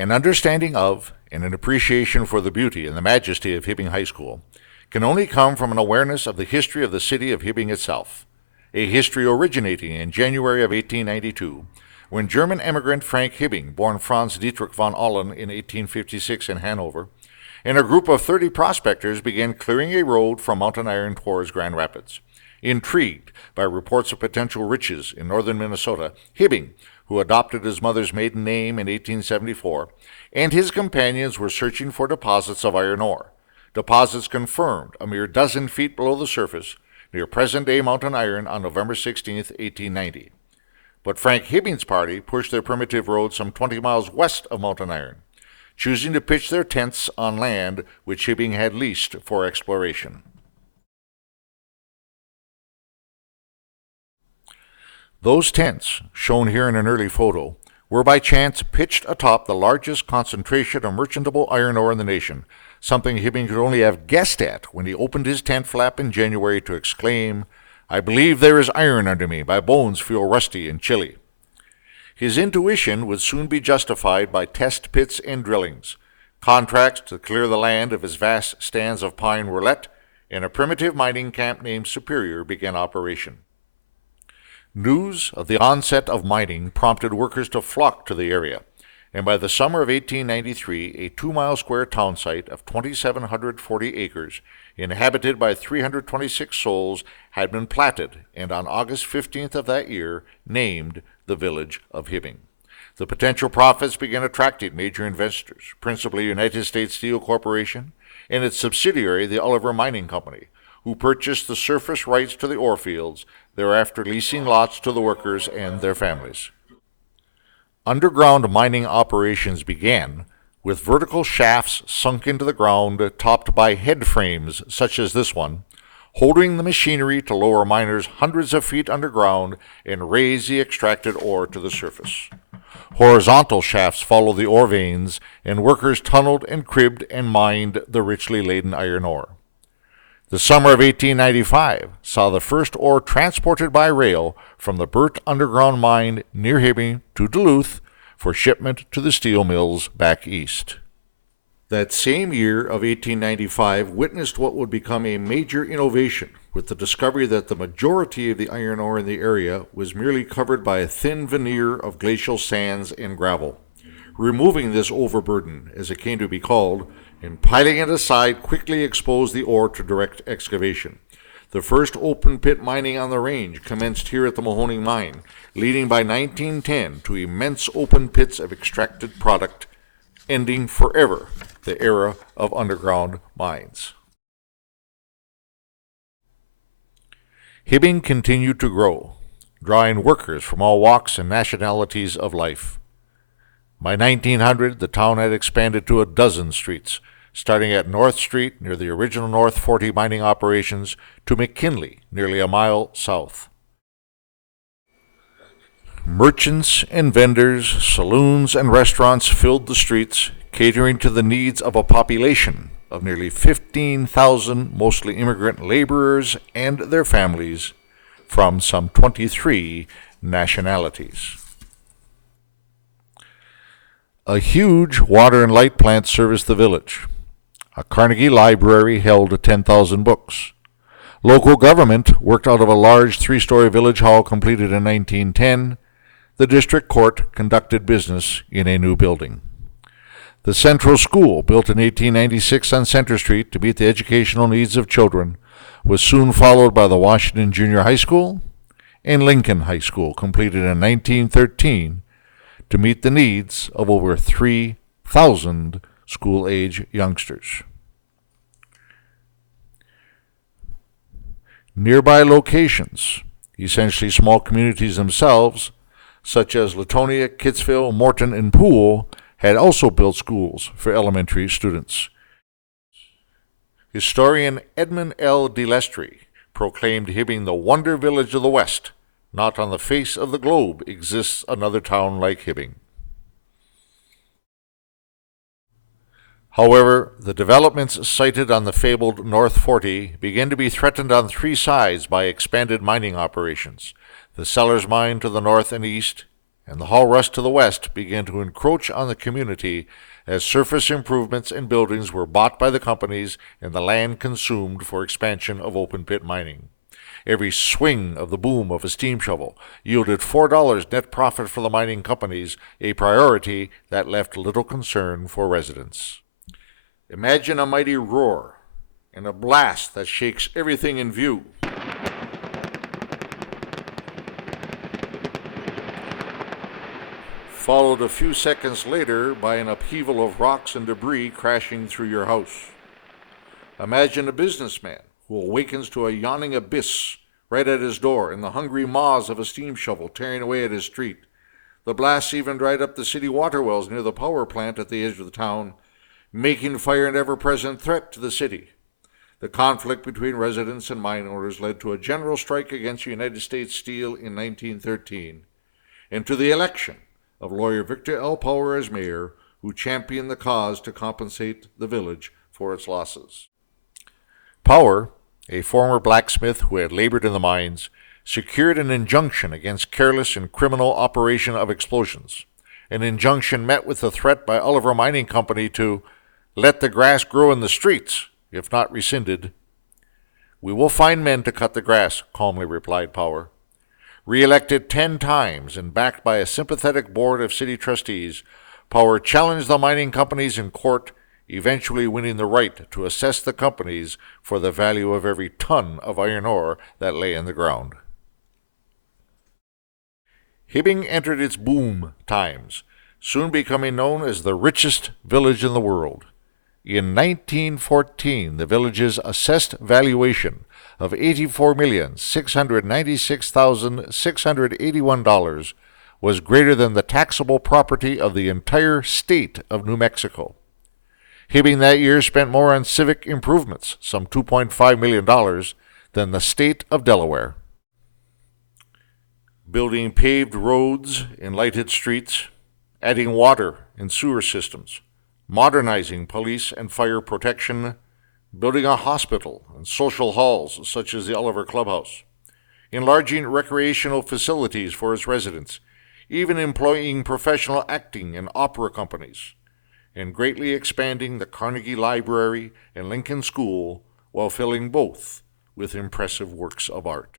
An understanding of and an appreciation for the beauty and the majesty of Hibbing High School can only come from an awareness of the history of the city of Hibbing itself, a history originating in January of 1892, when German immigrant Frank Hibbing, born Franz Dietrich von Ahlen in 1856 in Hanover, and a group of 30 prospectors began clearing a road from Mountain Iron towards Grand Rapids. Intrigued by reports of potential riches in northern Minnesota, Hibbing, who adopted his mother's maiden name in 1874, and his companions were searching for deposits of iron ore. Deposits confirmed a mere dozen feet below the surface, near present-day Mountain Iron on November 16, 1890. But Frank Hibbing's party pushed their primitive road some 20 miles west of Mountain Iron, choosing to pitch their tents on land which Hibbing had leased for exploration. Those tents, shown here in an early photo, were by chance pitched atop the largest concentration of merchantable iron ore in the nation, something Hibbing could only have guessed at when he opened his tent flap in January to exclaim, "I believe there is iron under me, my bones feel rusty and chilly." His intuition would soon be justified by test pits and drillings. Contracts to clear the land of his vast stands of pine were let, and a primitive mining camp named Superior began operation. News of the onset of mining prompted workers to flock to the area, and by the summer of 1893, a 2-mile square town site of 2,740 acres, inhabited by 326 souls, had been platted, and on August 15th of that year, named the village of Hibbing. The potential profits began attracting major investors, principally United States Steel Corporation and its subsidiary, the Oliver Mining Company, who purchased the surface rights to the ore fields, thereafter leasing lots to the workers and their families. Underground mining operations began with vertical shafts sunk into the ground, topped by head frames such as this one, holding the machinery to lower miners hundreds of feet underground and raise the extracted ore to the surface. Horizontal shafts followed the ore veins, and workers tunneled and cribbed and mined the richly laden iron ore. The summer of 1895 saw the first ore transported by rail from the Burt underground mine near Hibbing to Duluth for shipment to the steel mills back east. That same year of 1895 witnessed what would become a major innovation with the discovery that the majority of the iron ore in the area was merely covered by a thin veneer of glacial sands and gravel. Removing this overburden, as it came to be called, and piling it aside quickly exposed the ore to direct excavation. The first open pit mining on the range commenced here at the Mahoning Mine, leading by 1910 to immense open pits of extracted product, ending forever the era of underground mines. Hibbing continued to grow, drawing workers from all walks and nationalities of life. By 1900, the town had expanded to a dozen streets, starting at North Street near the original North 40 mining operations to McKinley, nearly a mile south. Merchants and vendors, saloons and restaurants filled the streets, catering to the needs of a population of nearly 15,000 mostly immigrant laborers and their families from some 23 nationalities. A huge water and light plant serviced the village. A Carnegie Library held 10,000 books. Local government worked out of a large 3-story village hall completed in 1910. The district court conducted business in a new building. The Central School, built in 1896 on Center Street to meet the educational needs of children, was soon followed by the Washington Junior High School and Lincoln High School, completed in 1913 to meet the needs of over 3,000 school-age youngsters. Nearby locations, essentially small communities themselves, such as Latonia, Kitsville, Morton, and Poole, had also built schools for elementary students. Historian Edmund L. DeLestri proclaimed Hibbing the wonder village of the West. Not on the face of the globe exists another town like Hibbing. However, the developments sited on the fabled North 40 began to be threatened on 3 sides by expanded mining operations: the Sellers Mine to the north and east, and the haul rust to the west began to encroach on the community as surface improvements and buildings were bought by the companies and the land consumed for expansion of open pit mining. Every swing of the boom of a steam shovel yielded $4 net profit for the mining companies, a priority that left little concern for residents. Imagine a mighty roar and a blast that shakes everything in view. Followed a few seconds later by an upheaval of rocks and debris crashing through your house. Imagine a businessman who awakens to a yawning abyss right at his door and the hungry maws of a steam shovel tearing away at his street. The blasts even dried up the city water wells near the power plant at the edge of the town, making fire an ever-present threat to the city. The conflict between residents and mine owners led to a general strike against United States Steel in 1913 and to the election of lawyer Victor L. Power as mayor, who championed the cause to compensate the village for its losses. Power, a former blacksmith who had labored in the mines, secured an injunction against careless and criminal operation of explosions, an injunction met with the threat by Oliver Mining Company to let the grass grow in the streets, if not rescinded. "We will find men to cut the grass," calmly replied Power. Re-elected 10 times and backed by a sympathetic board of city trustees, Power challenged the mining companies in court, eventually winning the right to assess the companies for the value of every ton of iron ore that lay in the ground. Hibbing entered its boom times, soon becoming known as the richest village in the world. In 1914, the village's assessed valuation of $84,696,681 was greater than the taxable property of the entire state of New Mexico. Hibbing that year spent more on civic improvements, some $2.5 million, than the state of Delaware. Building paved roads and lighted streets, adding water and sewer systems, modernizing police and fire protection, building a hospital and social halls such as the Oliver Clubhouse, enlarging recreational facilities for its residents, even employing professional acting and opera companies, and greatly expanding the Carnegie Library and Lincoln School while filling both with impressive works of art.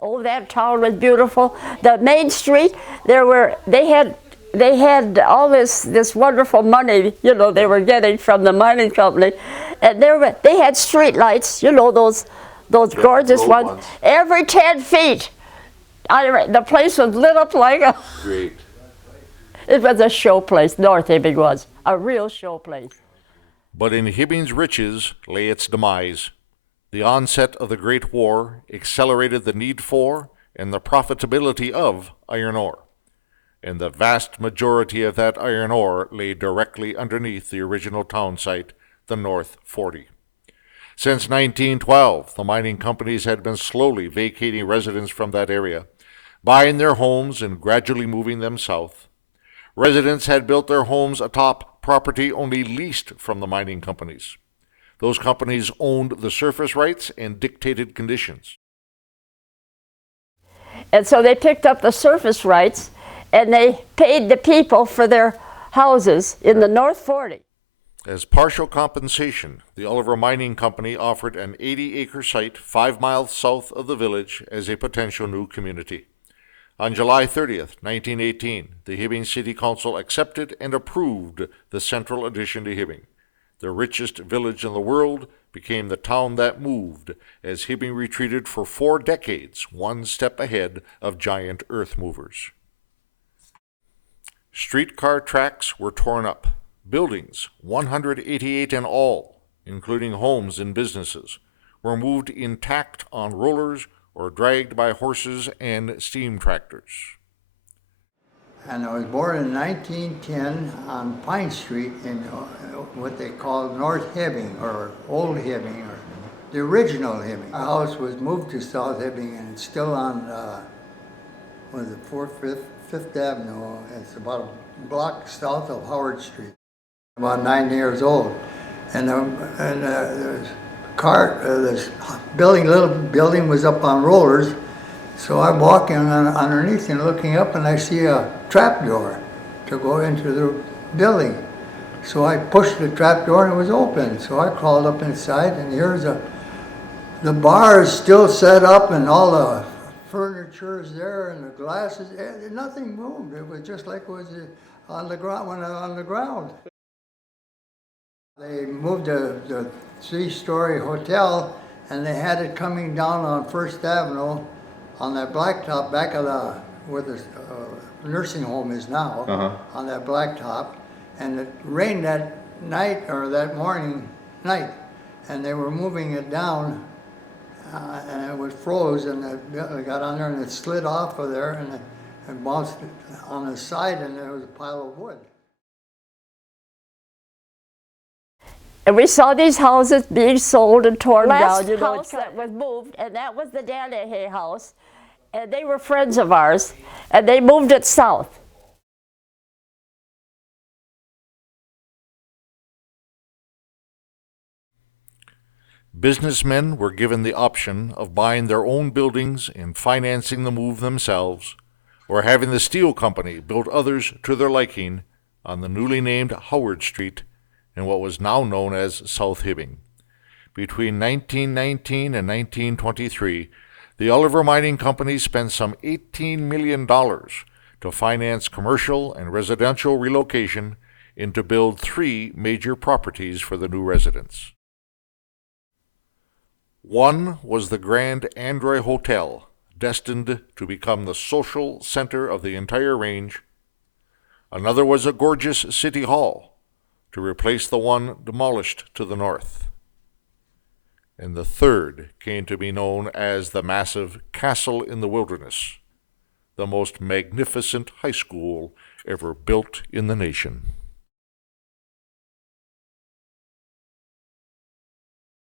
Oh, that town was beautiful. The main street, they had all this wonderful money, they were getting from the mining company, and they had street lights, those gorgeous ones. Every 10 feet. The place was lit up like a... Great. It was a show place. North Hibbing was a real show place. But in Hibbing's riches lay its demise. The onset of the Great War accelerated the need for and the profitability of iron ore, and the vast majority of that iron ore lay directly underneath the original town site, the North 40. Since 1912, the mining companies had been slowly vacating residents from that area, buying their homes and gradually moving them south. Residents had built their homes atop property only leased from the mining companies. Those companies owned the surface rights and dictated conditions. And so they picked up the surface rights and they paid the people for their houses in the North 40. As partial compensation, the Oliver Mining Company offered an 80-acre site 5 miles south of the village as a potential new community. On July 30th, 1918, the Hibbing City Council accepted and approved the central addition to Hibbing. The richest village in the world became the town that moved as Hibbing retreated for 4 decades, one step ahead of giant earth movers. Streetcar tracks were torn up. Buildings, 188 in all, including homes and businesses, were moved intact on rollers or dragged by horses and steam tractors. And I was born in 1910 on Pine Street in what they call North Hibbing, or Old Hibbing, or the original Hibbing. Our house was moved to South Hibbing, and it's still on, 5th Avenue. It's about a block south of Howard Street. About 9 years old. And this little building was up on rollers, So I walk in underneath and looking up, and I see a trap door to go into the building. So I pushed the trap door and it was open. So I crawled up inside, and the bar is still set up, and all the furniture is there, and the glasses. Nothing moved. It was just like it was on the ground when I was on the ground. They moved the three-story hotel, and they had it coming down on First Avenue on that blacktop back of where the nursing home is now, on that blacktop. And it rained that night, or that night, and they were moving it down, and it was froze, and it got on there, and it slid off of there, and it bounced on the side, and there was a pile of wood. And we saw these houses being sold and torn down. Last house that was moved, and that was the Danahay house, and they were friends of ours, and they moved it south. Businessmen were given the option of buying their own buildings and financing the move themselves, or having the steel company build others to their liking on the newly named Howard Street in what was now known as South Hibbing. Between 1919 and 1923, the Oliver Mining Company spent some $18 million to finance commercial and residential relocation and to build 3 major properties for the new residents. One was the Grand Androy Hotel, destined to become the social center of the entire range. Another was a gorgeous city hall, to replace the one demolished to the north. And the third came to be known as the massive Castle in the Wilderness, the most magnificent high school ever built in the nation.